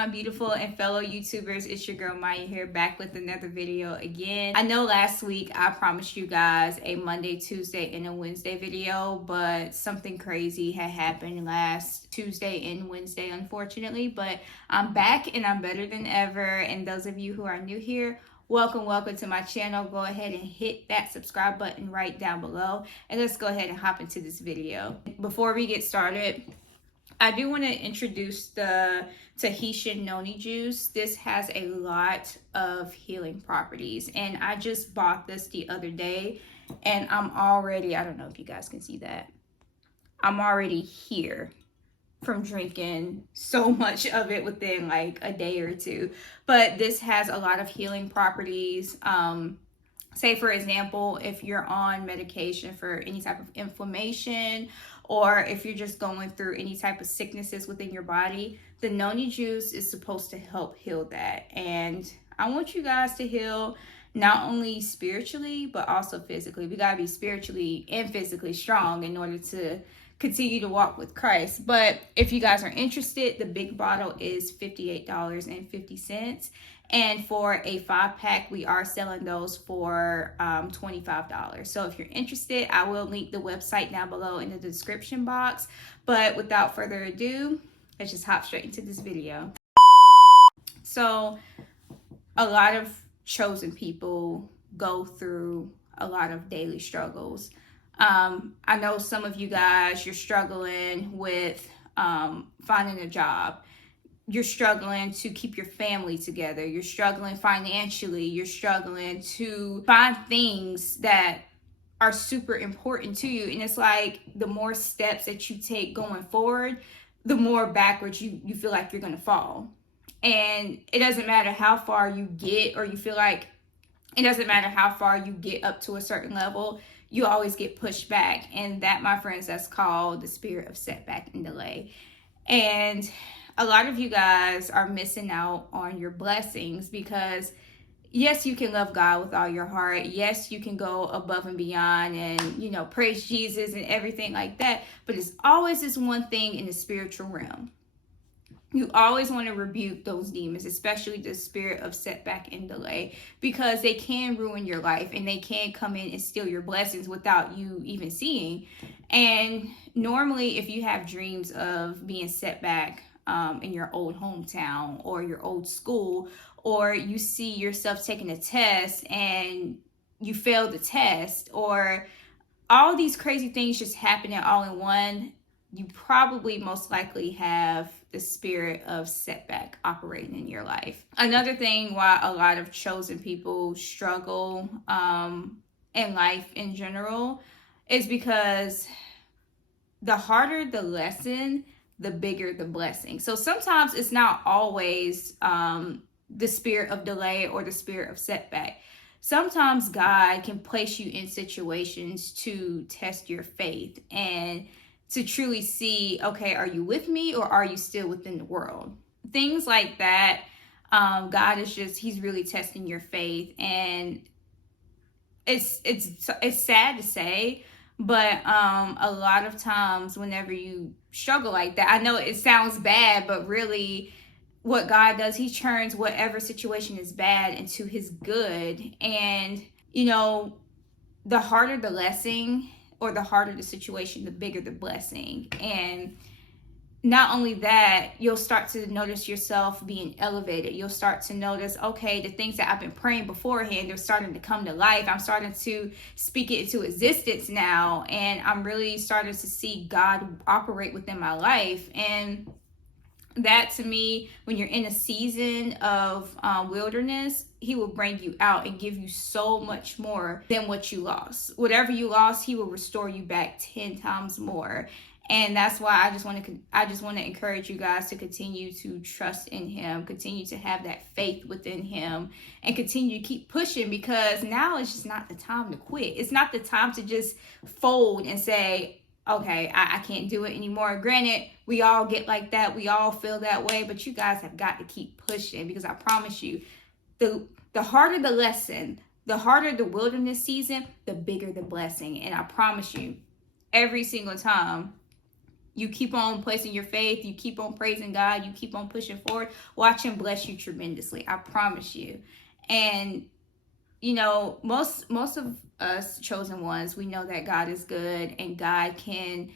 my beautiful and fellow YouTubers? It's your girl Maya here, back with another video again. I know last week I promised you guys a Monday, Tuesday, and a Wednesday video, but something crazy had happened last Tuesday and Wednesday, unfortunately. But I'm back and I'm better than ever. And those of you who are new here, welcome to my channel. Go ahead and hit that subscribe button right down below, and let's go ahead and hop into this video. Before we get started, I do want to introduce the Tahitian noni juice. This has a lot of healing properties, and I just bought this the other day, and I'm already, I don't know if you guys can see that, I'm already here from drinking so much of it within like a day or two. But this has a lot of healing properties. Say for example, if you're on medication for any type of inflammation, or if you're just going through any type of sicknesses within your body, the noni juice is supposed to help heal that. And I want you guys to heal not only spiritually, but also physically. We gotta be spiritually and physically strong in order to continue to walk with Christ. But if you guys are interested, the big bottle is $58.50. And for a 5-pack, we are selling those for $25. So if you're interested, I will link the website down below in the description box. But without further ado, let's just hop straight into this video. So a lot of chosen people go through a lot of daily struggles. I know some of you guys, you're struggling with finding a job. You're struggling to keep your family together. You're struggling financially. You're struggling to find things that are super important to you. And it's like the more steps that you take going forward, the more backwards you feel like you're going to fall. And it doesn't matter how far you get, or you feel like it doesn't matter how far you get up to a certain level, you always get pushed back. And that, my friends, that's called the spirit of setback and delay. And a lot of you guys are missing out on your blessings because, yes, you can love God with all your heart. Yes, you can go above and beyond and, praise Jesus and everything like that. But it's always this one thing in the spiritual realm. You always want to rebuke those demons, especially the spirit of setback and delay, because they can ruin your life and they can come in and steal your blessings without you even seeing. And normally, if you have dreams of being set back in your old hometown or your old school, or you see yourself taking a test and you fail the test, or all these crazy things just happening all in one, you probably most likely have the spirit of setback operating in your life. Another thing why a lot of chosen people struggle in life in general is because the harder the lesson, the bigger the blessing. So sometimes it's not always the spirit of delay or the spirit of setback. Sometimes God can place you in situations to test your faith and to truly see, okay, are you with me or are you still within the world? Things like that. God is he's really testing your faith. And it's sad to say, but a lot of times whenever you struggle like that, I know it sounds bad, but really what God does, he turns whatever situation is bad into his good. And, the harder the lesson, or the harder the situation, the bigger the blessing. And not only that, you'll start to notice yourself being elevated. You'll start to notice, okay, the things that I've been praying beforehand, they're starting to come to life. I'm starting to speak it into existence now. And I'm really starting to see God operate within my life. And that, to me, when you're in a season of wilderness, he will bring you out and give you so much more than what you lost. Whatever you lost, he will restore you back 10 times more. And that's why I just want to encourage you guys to continue to trust in him, continue to have that faith within him, and continue to keep pushing, because now it's just not the time to quit. It's not the time to just fold and say, okay, I can't do it anymore. Granted, we all get like that. We all feel that way, but you guys have got to keep pushing, because I promise you, the harder the lesson, the harder the wilderness season, the bigger the blessing. And I promise you, every single time, you keep on placing your faith, you keep on praising God, you keep on pushing forward, watch him bless you tremendously. I promise you. And you know, most of us chosen ones, we know that God is good and God can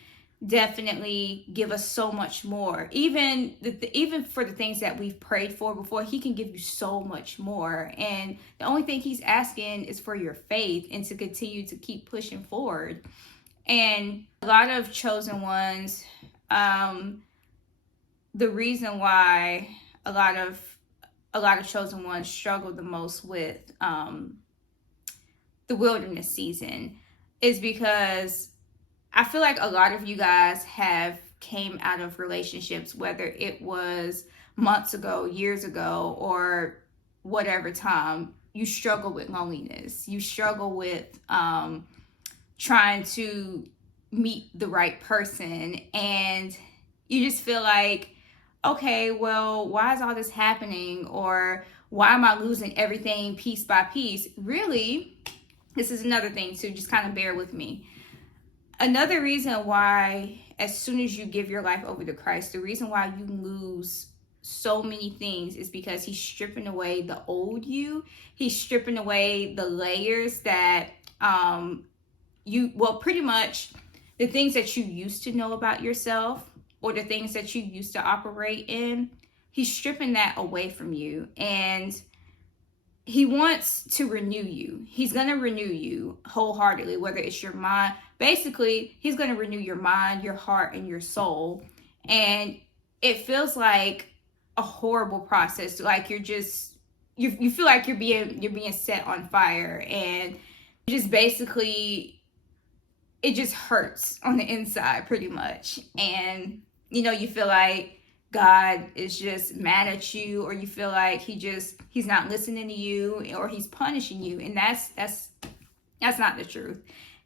definitely give us so much more. Even even for the things that we've prayed for before, he can give you so much more. And the only thing he's asking is for your faith and to continue to keep pushing forward. And a lot of chosen ones, the reason why a lot of chosen ones struggle the most with the wilderness season is because I feel like a lot of you guys have came out of relationships, whether it was months ago, years ago, or whatever time. You struggle with loneliness. You struggle with trying to meet the right person, and you just feel like, okay, well, why is all this happening? Or why am I losing everything piece by piece? Really, this is another thing too, just kind of bear with me. Another reason why, as soon as you give your life over to Christ, the reason why you lose so many things is because he's stripping away the old you. He's stripping away the layers that pretty much the things that you used to know about yourself or the things that you used to operate in. He's stripping that away from you, and he wants to renew you. He's going to renew you wholeheartedly, whether it's your mind. Basically, he's going to renew your mind, your heart, and your soul. And it feels like a horrible process. Like you feel like you're being set on fire, and just basically it just hurts on the inside pretty much. And you know, you feel like God is just mad at you, or you feel like he's not listening to you, or he's punishing you. And that's not the truth.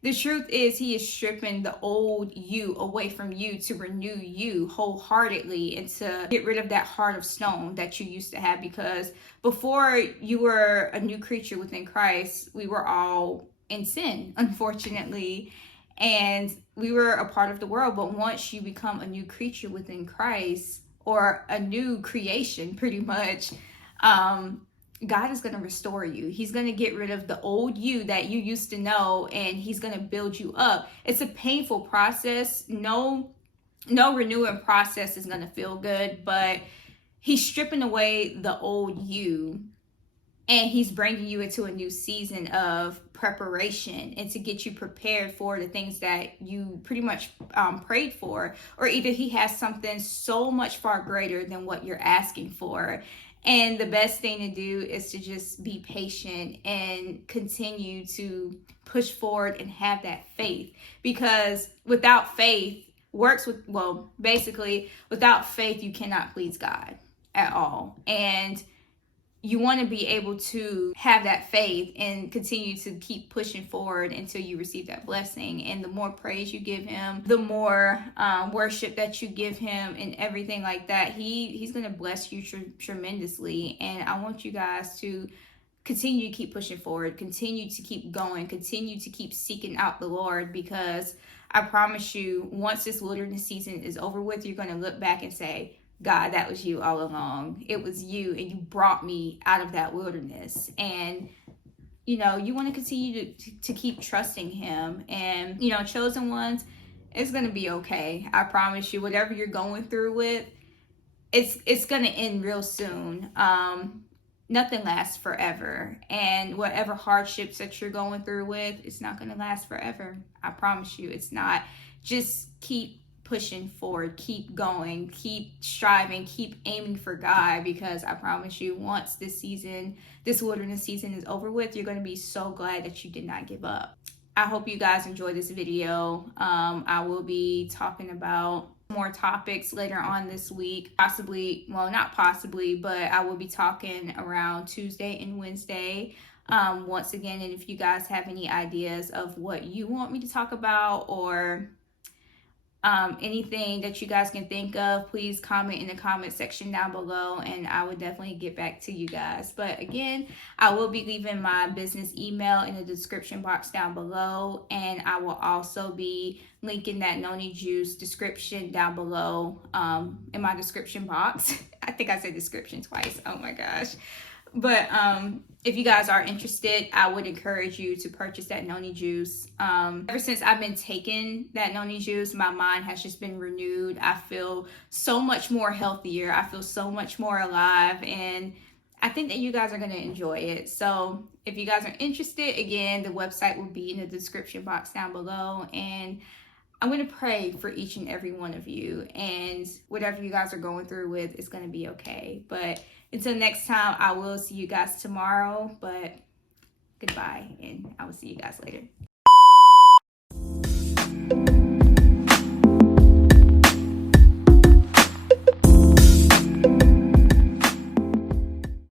The truth is he is stripping the old you away from you to renew you wholeheartedly and to get rid of that heart of stone that you used to have. Because before you were a new creature within Christ, we were all in sin, unfortunately. And we were a part of the world. But once you become a new creature within Christ, or a new creation, pretty much, God is going to restore you. He's going to get rid of the old you that you used to know, and he's going to build you up. It's a painful process. No renewing process is going to feel good, but he's stripping away the old you, and he's bringing you into a new season of preparation and to get you prepared for the things that you pretty much prayed for. Or either he has something so much far greater than what you're asking for. And the best thing to do is to just be patient and continue to push forward and have that faith. Because without faith, without faith, you cannot please God at all. And you want to be able to have that faith and continue to keep pushing forward until you receive that blessing. And the more praise you give him, the more worship that you give him and everything like that, he's going to bless you tremendously. And I want you guys to continue to keep pushing forward, continue to keep going, continue to keep seeking out the Lord, because I promise you, once this wilderness season is over with, you're going to look back and say, God, that was you all along. It was you, and you brought me out of that wilderness. And, you know, you want to continue to keep trusting him. And, you know, chosen ones, it's going to be okay. I promise you, whatever you're going through with, it's going to end real soon. Nothing lasts forever. And whatever hardships that you're going through with, it's not going to last forever. I promise you, it's not. Just keep pushing forward, keep going, keep striving, keep aiming for God, because I promise you, once this wilderness season is over with, you're going to be so glad that you did not give up. I hope you guys enjoyed this video. I will be talking about more topics later on this week, not possibly, but I will be talking around Tuesday and Wednesday. Once again, and if you guys have any ideas of what you want me to talk about, or Anything that you guys can think of, please comment in the comment section down below, and I will definitely get back to you guys. But again, I will be leaving my business email in the description box down below, and I will also be linking that noni juice description down below in my description box. I think I said description twice. Oh my gosh. But if you guys are interested, I would encourage you to purchase that noni juice. Ever since I've been taking that noni juice, my mind has just been renewed. I feel so much more healthier. I feel so much more alive, and I think that you guys are going to enjoy it. So if you guys are interested, again, the website will be in the description box down below, and I'm going to pray for each and every one of you, and whatever you guys are going through with is going to be okay. But until next time, I will see you guys tomorrow, but goodbye, and I will see you guys later.